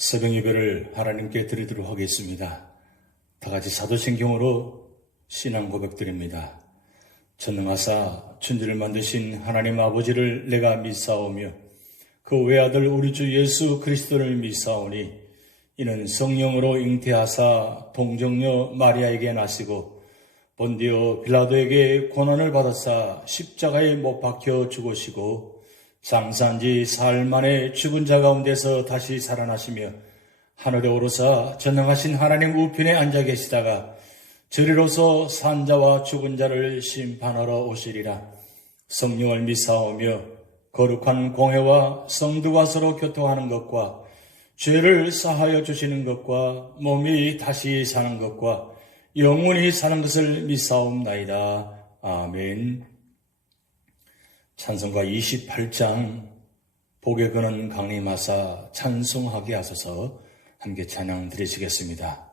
새벽 예배를 하나님께 드리도록 하겠습니다. 다 같이 사도신경으로 신앙 고백드립니다. 전능하사 천지를 만드신 하나님 아버지를 내가 믿사오며 그 외아들 우리 주 예수 그리스도를 믿사오니 이는 성령으로 잉태하사 동정녀 마리아에게 나시고 본디오 빌라도에게 고난을 받았사 십자가에 못 박혀 죽으시고 장사한 지 사흘 만에 죽은 자 가운데서 다시 살아나시며 하늘에 오르사 전능하신 하나님 우편에 앉아 계시다가 저리로서 산자와 죽은 자를 심판하러 오시리라. 성령을 믿사오며 거룩한 공회와 성도가 서로 교통하는 것과 죄를 사하여 주시는 것과 몸이 다시 사는 것과 영원히 사는 것을 믿사옵나이다. 아멘. 찬송가 28장 복에 거는 강림하사 찬송하게 하소서. 함께 찬양 드리시겠습니다.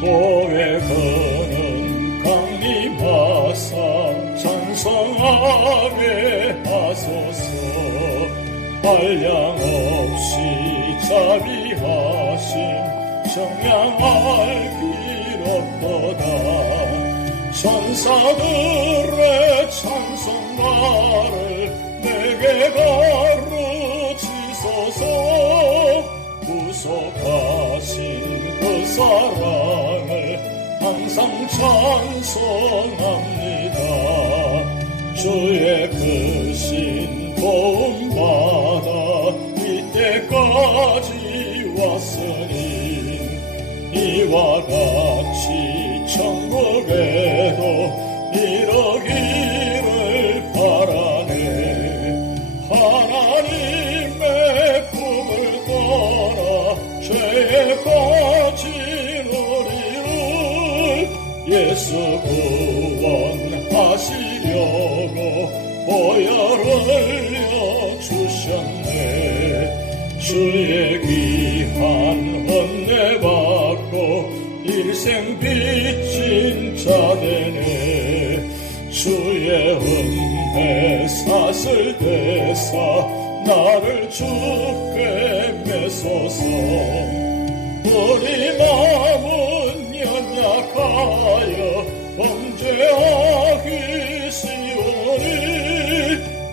복에 거는 강림하사 찬송하게 하소서. 한량 없이 자비하신 청량할 길 없도다. 천사들의 찬송가를 내게 가르치소서. 구속하신 그 사랑을 항상 찬송합니다. 주의 크신 도움받아 이때까지 왔으니 이와 같이 천국에도 이르기를 바라네. 하나님의 품을 떠나 죄에 빠진 우리를 예수 구원하시려고 보혈을 흘려주셨네. 주의 귀한 은혜 받고 일생 빚진 자 되네. 주의 은혜 사슬 되사 나를 주께 메소서. 우리 마음은 연약하여 범죄하기 쉬우니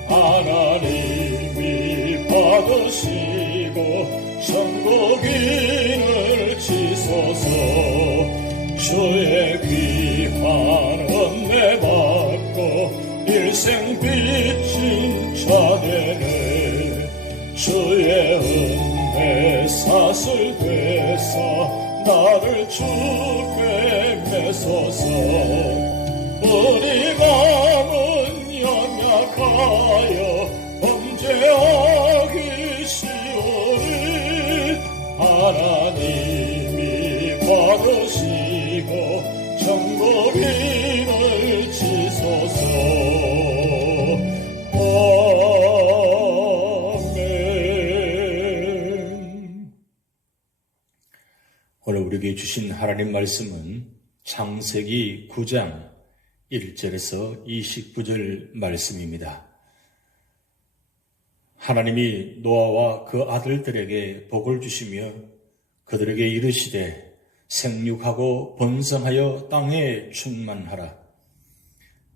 하나님이 받으시고 천국인을 지소서. 주의 귀한 은혜 받고 일생 빚진 자 되네. 주의 은혜 사슬 되사 나를 주께 메소서. 우리 마음은 연약하여 범죄하기 쉬우니 하나님이 받으시고 천국인을 지소서. 아멘. 오늘 우리에게 주신 하나님 말씀은 창세기 9장 1절에서 29절 말씀입니다. 하나님이 노아와 그 아들들에게 복을 주시며 그들에게 이르시되 생육하고 번성하여 땅에 충만하라.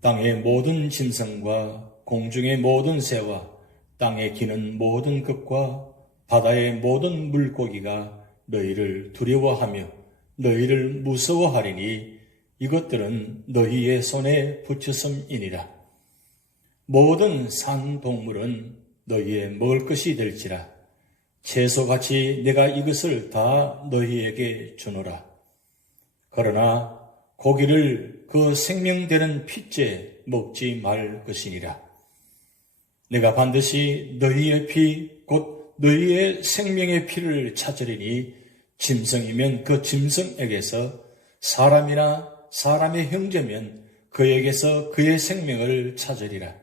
땅의 모든 짐승과 공중의 모든 새와 땅에 기는 모든 것과 바다의 모든 물고기가 너희를 두려워하며 너희를 무서워하리니 이것들은 너희의 손에 붙였음이니라. 모든 산 동물은 너희의 먹을 것이 될지라. 채소같이 내가 이것을 다 너희에게 주노라. 그러나 고기를 그 생명되는 핏째 먹지 말 것이니라. 내가 반드시 너희의 피 곧 너희의 생명의 피를 찾으리니 짐승이면 그 짐승에게서 사람이나 사람의 형제면 그에게서 그의 생명을 찾으리라.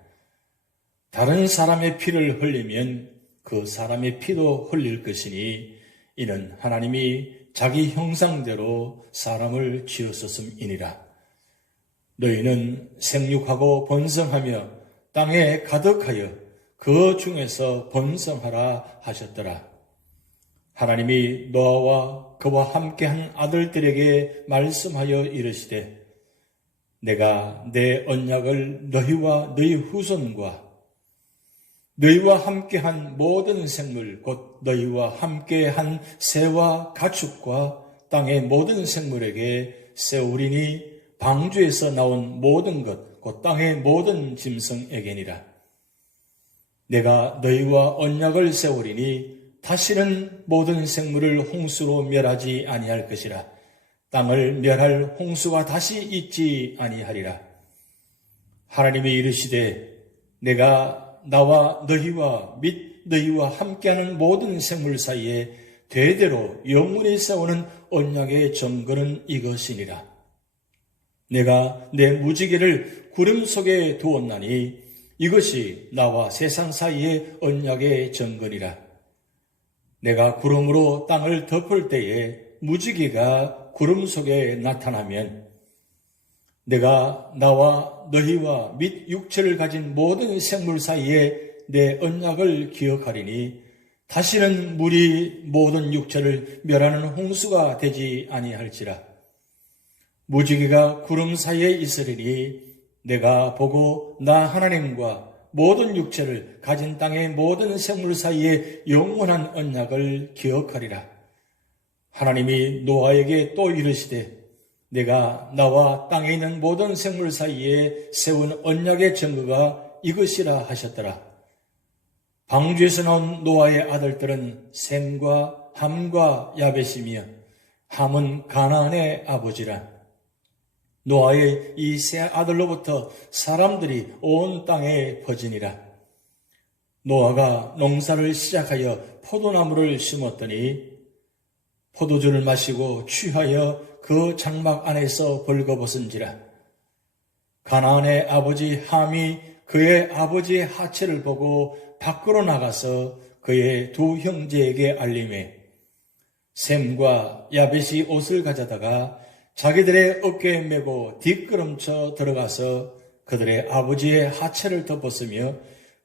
다른 사람의 피를 흘리면 그 사람의 피도 흘릴 것이니 이는 하나님이 자기 형상대로 사람을 지으셨음이니라. 너희는 생육하고 번성하며 땅에 가득하여 그 중에서 번성하라 하셨더라. 하나님이 노아와 그와 함께한 아들들에게 말씀하여 이르시되 내가 내 언약을 너희와 너희 후손과 너희와 함께한 모든 생물 곧 너희와 함께한 새와 가축과 땅의 모든 생물에게 세우리니 방주에서 나온 모든 것 곧 땅의 모든 짐승에게니라. 내가 너희와 언약을 세우리니 다시는 모든 생물을 홍수로 멸하지 아니할 것이라. 땅을 멸할 홍수가 다시 있지 아니하리라. 하나님이 이르시되 내가 나와 너희와 및 너희와 함께하는 모든 생물 사이에 대대로 영원히 세우는 언약의 증거는 이것이니라. 내가 내 무지개를 구름 속에 두었나니 이것이 나와 세상 사이의 언약의 증거니라. 내가 구름으로 땅을 덮을 때에 무지개가 구름 속에 나타나면 내가 나와 너희와 및 육체를 가진 모든 생물 사이에 내 언약을 기억하리니 다시는 물이 모든 육체를 멸하는 홍수가 되지 아니할지라. 무지개가 구름 사이에 있으리니 내가 보고 나 하나님과 모든 육체를 가진 땅의 모든 생물 사이에 영원한 언약을 기억하리라. 하나님이 노아에게 또 이르시되 내가 나와 땅에 있는 모든 생물 사이에 세운 언약의 증거가 이것이라 하셨더라. 방주에서 나온 노아의 아들들은 셈과 함과 야벳이며 함은 가나안의 아버지라. 노아의 이 세 아들로부터 사람들이 온 땅에 퍼지니라. 노아가 농사를 시작하여 포도나무를 심었더니 포도주를 마시고 취하여 그 장막 안에서 벌거벗은지라. 가나안의 아버지 함이 그의 아버지의 하체를 보고 밖으로 나가서 그의 두 형제에게 알림해 셈과 야벳이 옷을 가져다가 자기들의 어깨에 메고 뒷걸음쳐 들어가서 그들의 아버지의 하체를 덮었으며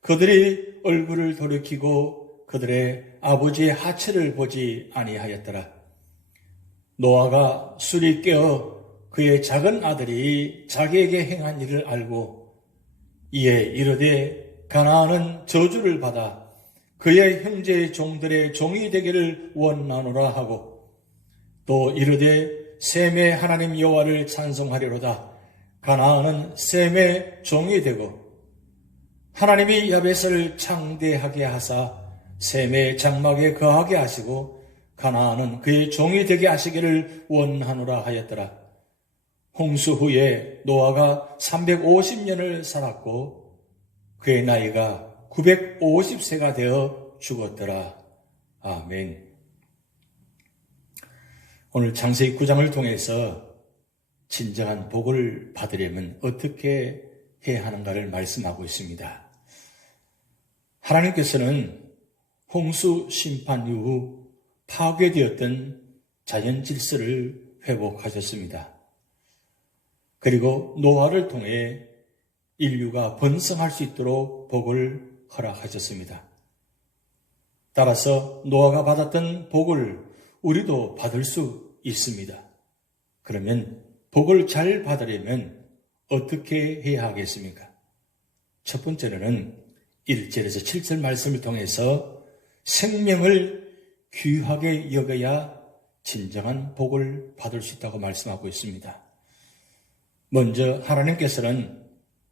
그들이 얼굴을 돌이키고 그들의 아버지의 하체를 보지 아니하였더라. 노아가 술이 깨어 그의 작은 아들이 자기에게 행한 일을 알고 이에 이르되 가나안은 저주를 받아 그의 형제의 종들의 종이 되기를 원하노라 하고 또 이르되 셈의 하나님 여호와를 찬송하리로다. 가나안은 셈의 종이 되고 하나님이 야벳을 창대하게 하사 셈의 장막에 거하게 하시고 가나안은 그의 종이 되게 하시기를 원하노라 하였더라. 홍수 후에 노아가 350년을 살았고 그의 나이가 950세가 되어 죽었더라. 아멘. 오늘 창세기 9장을 통해서 진정한 복을 받으려면 어떻게 해야 하는가를 말씀하고 있습니다. 하나님께서는 홍수 심판 이후 파괴되었던 자연 질서를 회복하셨습니다. 그리고 노아를 통해 인류가 번성할 수 있도록 복을 허락하셨습니다. 따라서 노아가 받았던 복을 우리도 받을 수 있습니다. 그러면 복을 잘 받으려면 어떻게 해야 하겠습니까? 첫 번째로는 1절에서 7절 말씀을 통해서 생명을 귀하게 여겨야 진정한 복을 받을 수 있다고 말씀하고 있습니다. 먼저 하나님께서는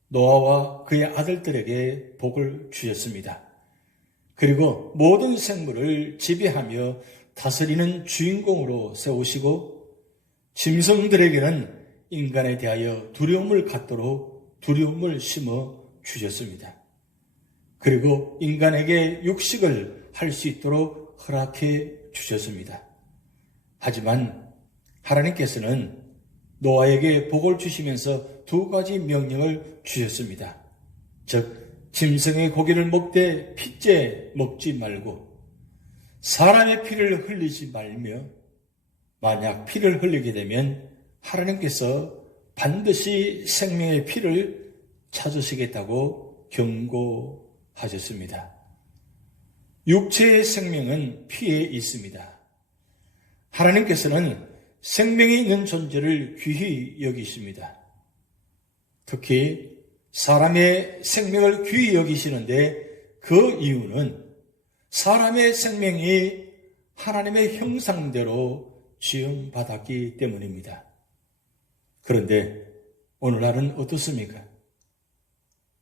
노아와 그의 아들들에게 복을 주셨습니다. 그리고 모든 생물을 지배하며 다스리는 주인공으로 세우시고 짐승들에게는 인간에 대하여 두려움을 갖도록 두려움을 심어 주셨습니다. 그리고 인간에게 육식을 할 수 있도록 허락해 주셨습니다. 하지만 하나님께서는 노아에게 복을 주시면서 두 가지 명령을 주셨습니다. 즉 짐승의 고기를 먹되 핏째 먹지 말고 사람의 피를 흘리지 말며 만약 피를 흘리게 되면 하나님께서 반드시 생명의 피를 찾으시겠다고 경고하셨습니다. 육체의 생명은 피에 있습니다. 하나님께서는 생명이 있는 존재를 귀히 여기십니다. 특히 사람의 생명을 귀히 여기시는데 그 이유는 사람의 생명이 하나님의 형상대로 지음받았기 때문입니다. 그런데 오늘날은 어떻습니까?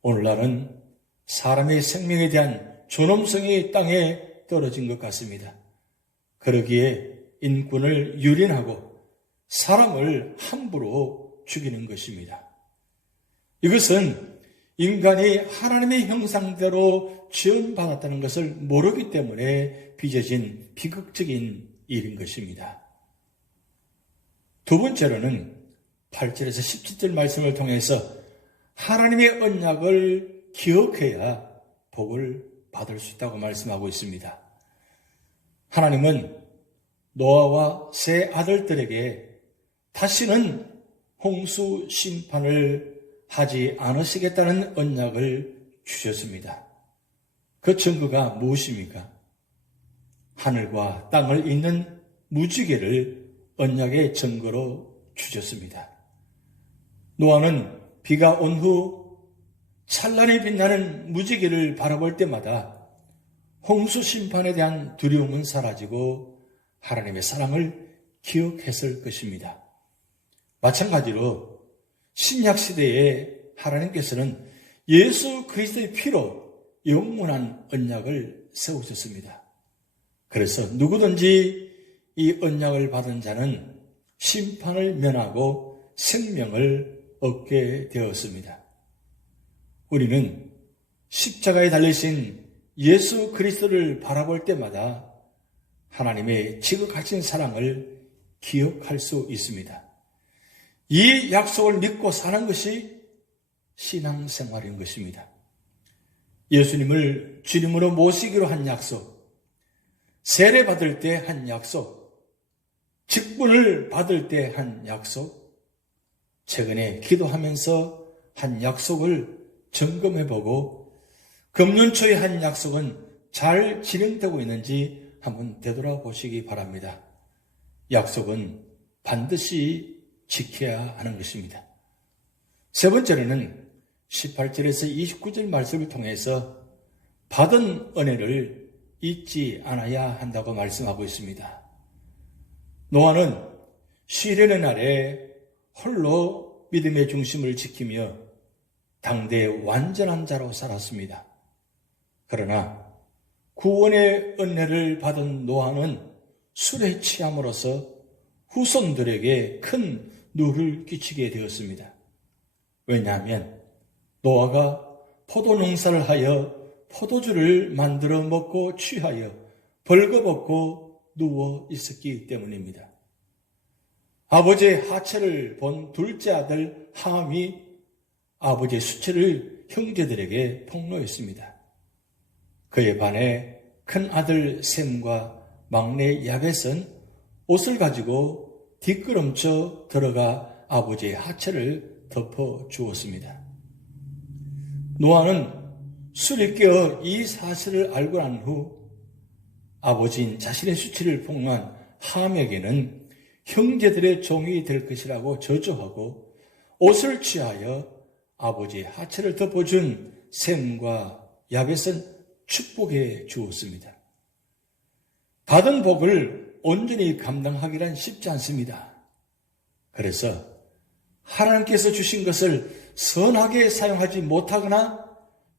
오늘날은 사람의 생명에 대한 존엄성이 땅에 떨어진 것 같습니다. 그러기에 인권을 유린하고 사람을 함부로 죽이는 것입니다. 이것은 인간이 하나님의 형상대로 지음받았다는 것을 모르기 때문에 빚어진 비극적인 일인 것입니다. 두 번째로는 8절에서 17절 말씀을 통해서 하나님의 언약을 기억해야 복을 받을 수 있다고 말씀하고 있습니다. 하나님은 노아와 세 아들들에게 다시는 홍수 심판을 하지 않으시겠다는 언약을 주셨습니다. 그 증거가 무엇입니까? 하늘과 땅을 잇는 무지개를 언약의 증거로 주셨습니다. 노아는 비가 온 후 찬란히 빛나는 무지개를 바라볼 때마다 홍수 심판에 대한 두려움은 사라지고 하나님의 사랑을 기억했을 것입니다. 마찬가지로 신약 시대에 하나님께서는 예수 그리스도의 피로 영원한 언약을 세우셨습니다. 그래서 누구든지 이 언약을 받은 자는 심판을 면하고 생명을 얻게 되었습니다. 우리는 십자가에 달리신 예수 그리스도를 바라볼 때마다 하나님의 지극하신 사랑을 기억할 수 있습니다. 이 약속을 믿고 사는 것이 신앙생활인 것입니다. 예수님을 주님으로 모시기로 한 약속, 세례받을 때 한 약속, 직분을 받을 때 한 약속, 최근에 기도하면서 한 약속을 점검해보고 금년초에 한 약속은 잘 진행되고 있는지 한번 되돌아보시기 바랍니다. 약속은 반드시 지켜야 하는 것입니다. 세 번째로는 18절에서 29절 말씀을 통해서 받은 은혜를 잊지 않아야 한다고 말씀하고 있습니다. 노아는 시련의 날에 홀로 믿음의 중심을 지키며 당대의 완전한 자로 살았습니다. 그러나 구원의 은혜를 받은 노아는 술에 취함으로써 후손들에게 큰 누를 끼치게 되었습니다. 왜냐하면 노아가 포도 농사를 하여 포도주를 만들어 먹고 취하여 벌거벗고 누워 있었기 때문입니다. 아버지의 하체를 본 둘째 아들 함이 아버지의 수치를 형제들에게 폭로했습니다. 그에 반해 큰 아들 셈과 막내 야벳은 옷을 가지고 뒷걸음쳐 들어가 아버지의 하체를 덮어 주었습니다. 노아는 술에 깨어 이 사실을 알고 난 후 아버지인 자신의 수치를 폭로한 함에게는 형제들의 종이 될 것이라고 저주하고 옷을 취하여 아버지의 하체를 덮어준 셈과 야벳은 축복해 주었습니다. 받은 복을 온전히 감당하기란 쉽지 않습니다. 그래서 하나님께서 주신 것을 선하게 사용하지 못하거나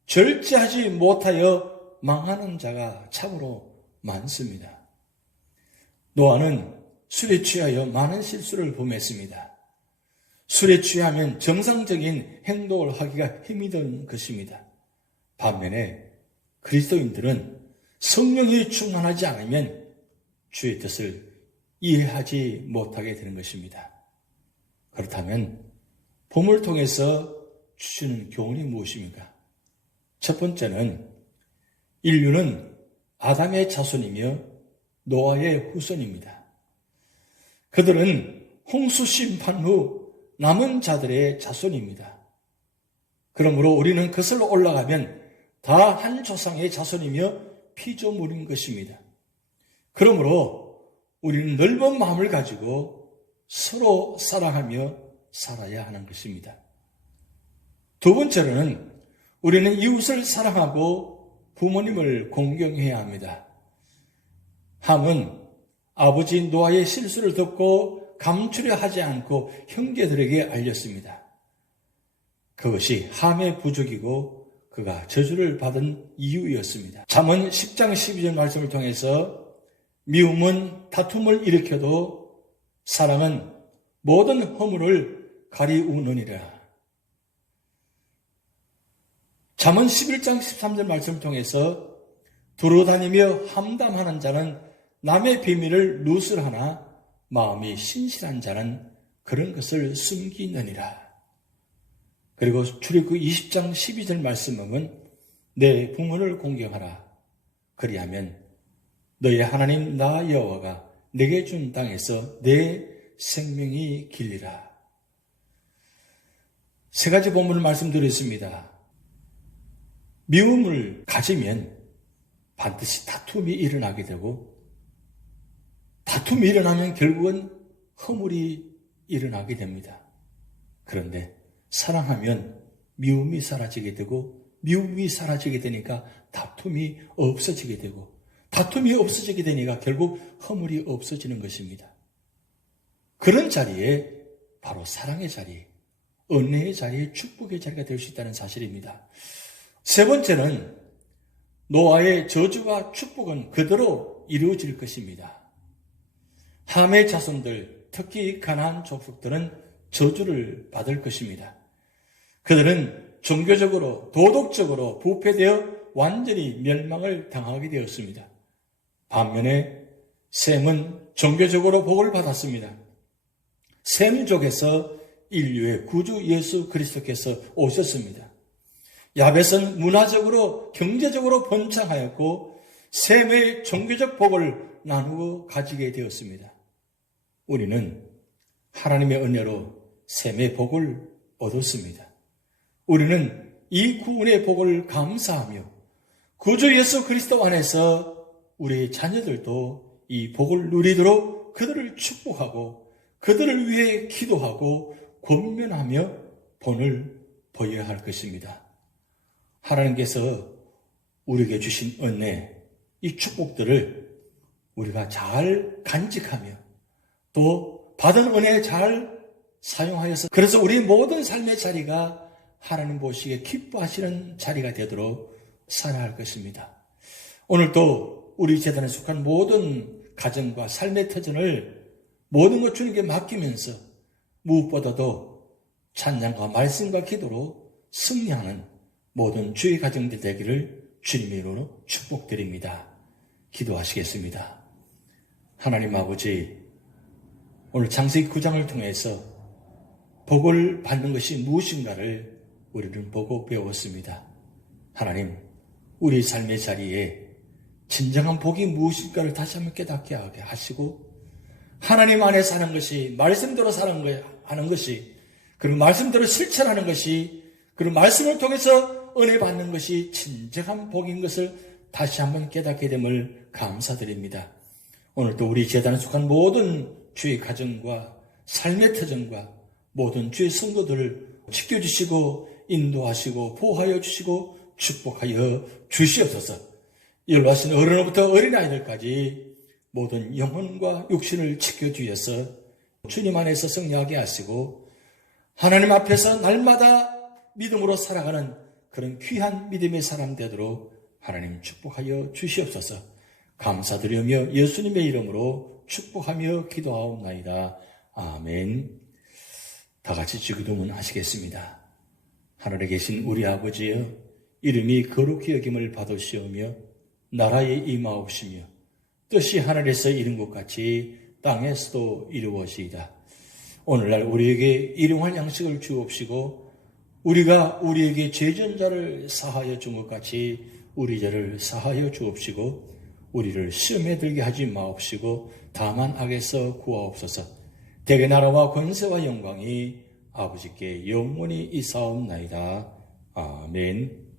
절제하지 못하여 망하는 자가 참으로 많습니다. 노아는 술에 취하여 많은 실수를 범했습니다. 술에 취하면 정상적인 행동을 하기가 힘이 든 것입니다. 반면에 그리스도인들은 성령이 충만하지 않으면 주의 뜻을 이해하지 못하게 되는 것입니다. 그렇다면 봄을 통해서 주시는 교훈이 무엇입니까? 첫 번째는 인류는 아담의 자손이며 노아의 후손입니다. 그들은 홍수 심판 후 남은 자들의 자손입니다. 그러므로 우리는 그슬로 올라가면 다 한 조상의 자손이며 피조물인 것입니다. 그러므로 우리는 넓은 마음을 가지고 서로 사랑하며 살아야 하는 것입니다. 두 번째로는 우리는 이웃을 사랑하고 부모님을 공경해야 합니다. 함은 아버지 노아의 실수를 듣고 감추려 하지 않고 형제들에게 알렸습니다. 그것이 함의 부족이고 그가 저주를 받은 이유였습니다. 잠언 10장 12절 말씀을 통해서 미움은 다툼을 일으켜도 사랑은 모든 허물을 가리우느니라. 잠언 11장 13절 말씀을 통해서 두루 다니며 함담하는 자는 남의 비밀을 누설하나 마음이 신실한 자는 그런 것을 숨기느니라. 그리고 출애굽 20장 12절 말씀은 내 부모를 공경하라. 그리하면 너의 하나님 나 여호와가 내게 준 땅에서 내 생명이 길리라. 세 가지 본문을 말씀드렸습니다. 미움을 가지면 반드시 다툼이 일어나게 되고 다툼이 일어나면 결국은 허물이 일어나게 됩니다. 그런데 사랑하면 미움이 사라지게 되고 미움이 사라지게 되니까 다툼이 없어지게 되고 다툼이 없어지게 되니까 결국 허물이 없어지는 것입니다. 그런 자리에 바로 사랑의 자리, 은혜의 자리, 축복의 자리가 될 수 있다는 사실입니다. 세 번째는 노아의 저주와 축복은 그대로 이루어질 것입니다. 함의 자손들, 특히 가나안 족속들은 저주를 받을 것입니다. 그들은 종교적으로, 도덕적으로 부패되어 완전히 멸망을 당하게 되었습니다. 반면에 셈은 종교적으로 복을 받았습니다. 셈족에서 인류의 구주 예수 그리스도께서 오셨습니다. 야벳은 문화적으로, 경제적으로 번창하였고 셈의 종교적 복을 나누고 가지게 되었습니다. 우리는 하나님의 은혜로 셈의 복을 얻었습니다. 우리는 이 구원의 복을 감사하며 구주 예수 그리스도 안에서 우리의 자녀들도 이 복을 누리도록 그들을 축복하고 그들을 위해 기도하고 권면하며 본을 보여야 할 것입니다. 하나님께서 우리에게 주신 은혜, 이 축복들을 우리가 잘 간직하며 또 받은 은혜 잘 사용하여서 그래서 우리 모든 삶의 자리가 하나님 보시기에 기뻐하시는 자리가 되도록 살아야 할 것입니다. 오늘도 우리 재단에 속한 모든 가정과 삶의 터전을 모든 것 주님께 맡기면서 무엇보다도 찬양과 말씀과 기도로 승리하는 모든 주의 가정들 되기를 주님의 이름으로 축복드립니다. 기도하시겠습니다. 하나님 아버지, 오늘 창세기 9장을 통해서 복을 받는 것이 무엇인가를 우리는 보고 배웠습니다. 하나님, 우리 삶의 자리에 진정한 복이 무엇일까를 다시 한번 깨닫게 하게 하시고 하나님 안에 사는 것이, 말씀대로 하는 것이, 그리고 말씀대로 실천하는 것이, 그리고 말씀을 통해서 은혜 받는 것이 진정한 복인 것을 다시 한번 깨닫게 됨을 감사드립니다. 오늘도 우리 재단에 속한 모든 주의 가정과 삶의 터전과 모든 주의 성도들을 지켜주시고 인도하시고 보호하여 주시고 축복하여 주시옵소서. 연로하신 어른부터 어린아이들까지 모든 영혼과 육신을 지켜주셔서 주님 안에서 승리하게 하시고 하나님 앞에서 날마다 믿음으로 살아가는 그런 귀한 믿음의 사람 되도록 하나님 축복하여 주시옵소서. 감사드리며 예수님의 이름으로 축복하며 기도하옵나이다. 아멘. 다 같이 기도문 하시겠습니다. 하늘에 계신 우리 아버지여, 이름이 거룩히 여김을 받으시오며 나라에 임하옵시며 뜻이 하늘에서 이룬 것 같이 땅에서도 이루어지이다. 오늘날 우리에게 일용할 양식을 주옵시고 우리가 우리에게 죄전자를 사하여 준 것 같이 우리 죄를 사하여 주옵시고 우리를 시험에 들게 하지 마옵시고 다만 악에서 구하옵소서. 대개 나라와 권세와 영광이 아버지께 영원히 이사옵나이다. 아멘.